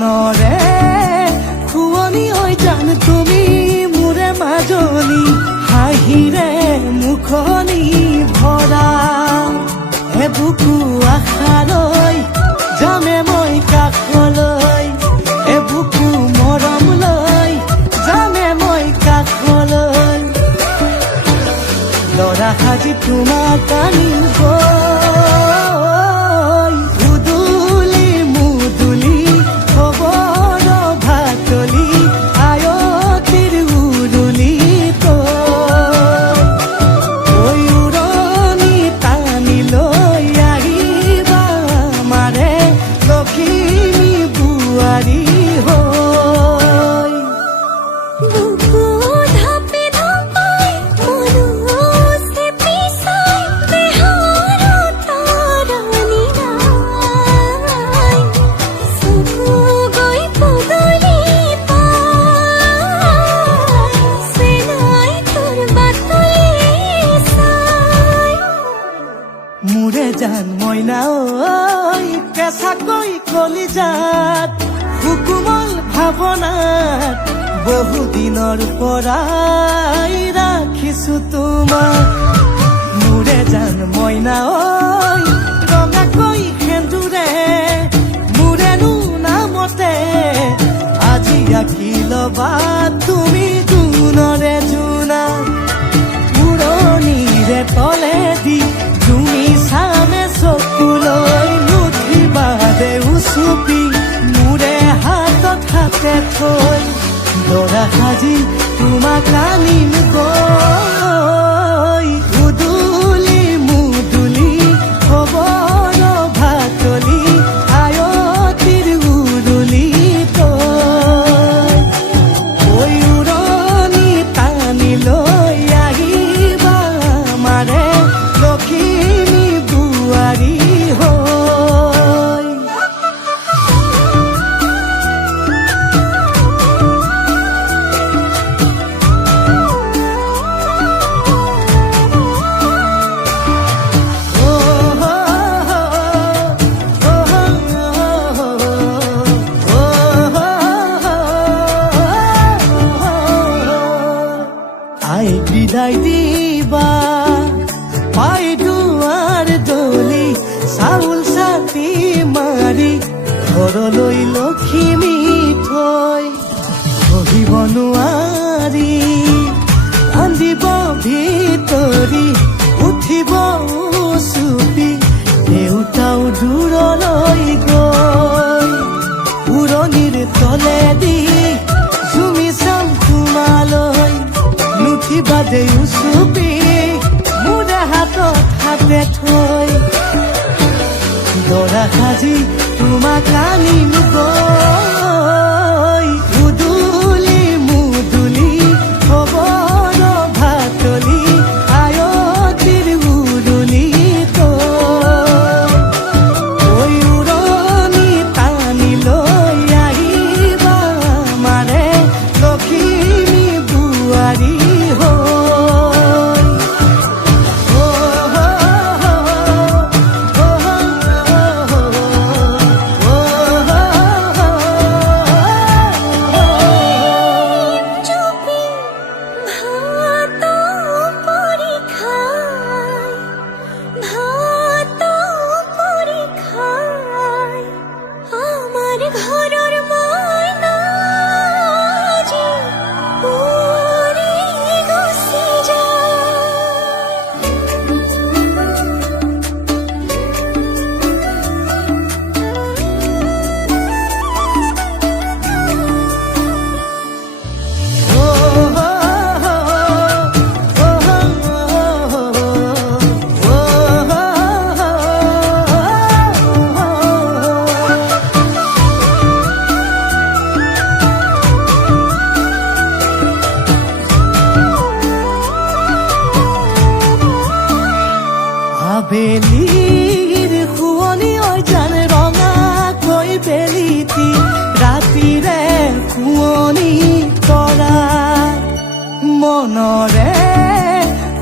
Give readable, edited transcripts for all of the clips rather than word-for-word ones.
মনৰে খুৱনি হৈ জান তুমি মোৰে মাজনী হাঁহিৰে মুখনি ভৰা বুকু আশালৈ যামে মই কাষলৈ বুকু মৰম লৈ যামে মই কাষলৈ লৰা সাজি তোমাক আনিম উদুলি মুদুলি খবৰ ভাতলি আয়তিৰ উৰুলি উৰণি টানি লৈ আহিবা মাৰে লখিমী বোৱাৰী হৈ মোৰে জান মইনা ঐ কেঁচাকৈ কলিজাত সুকুমল ভাৱনাত বহুদিনৰ পৰাই ৰাখিছো তোমাক মোৰে জান মইনা ঐ ৰঙাকৈ সেন্দুৰে মোৰেনো নামতে আজি আঁকি ল'বা তুমি জোনৰে জোনা উৰণিৰে তলেদি তুমি চামে চকুলৈ নুঠিবা দে উচুপি মোৰে হাতত হাতে থৈ দৰা সাজি তোমাক আনিম গৈ উদুলি মুদুলি খবৰ ভাতলি আয়তিৰ উৰুলি উৰণি টানি লৈ আহিবা মাৰে লখিমী বোৱাৰী হৈ আই বিদায় দিবা পাই দুৱাৰ দলি চাউল চাতি মাৰি ঘৰলৈ লখিমী থৈ বহিব নোৱাৰি কান্দিব ভিতৰি উঠিব চুপি দেউতাও দূৰলৈ গৈ উৰণিৰ তলেদি চুমি চাম তোমালৈ নুঠিবা দে উচুপি মোৰে হাতত হাতে থৈ দৰা সাজি তোমাক আনিম গৈ উদুলি মুদুলি খবৰ ভাতলি আয়তিৰ উৰুলি উৰণি টানি লৈ আহিবা মাৰে লখিমী বোৱাৰী বেলিৰ শুৱনি হৈ জান ৰঙাকৈ বেলিটি ৰাতিৰে শুৱনি কৰা মনৰে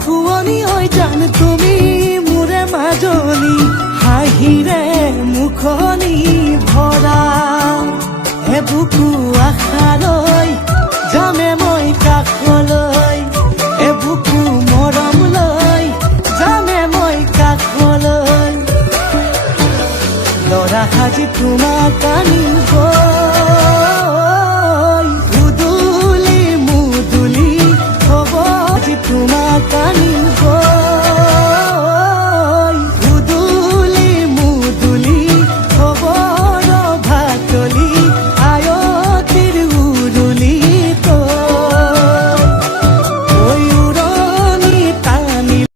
শুৱনি হৈ জান তুমি মোৰে মাজনী হাঁহিৰে মুখনি ভৰা বুকু আশালৈ যামে মই কাষলৈ এ বুকু মৰম লৈ যামে মই কাষলৈ লৰা সাজি তোমাক আনিব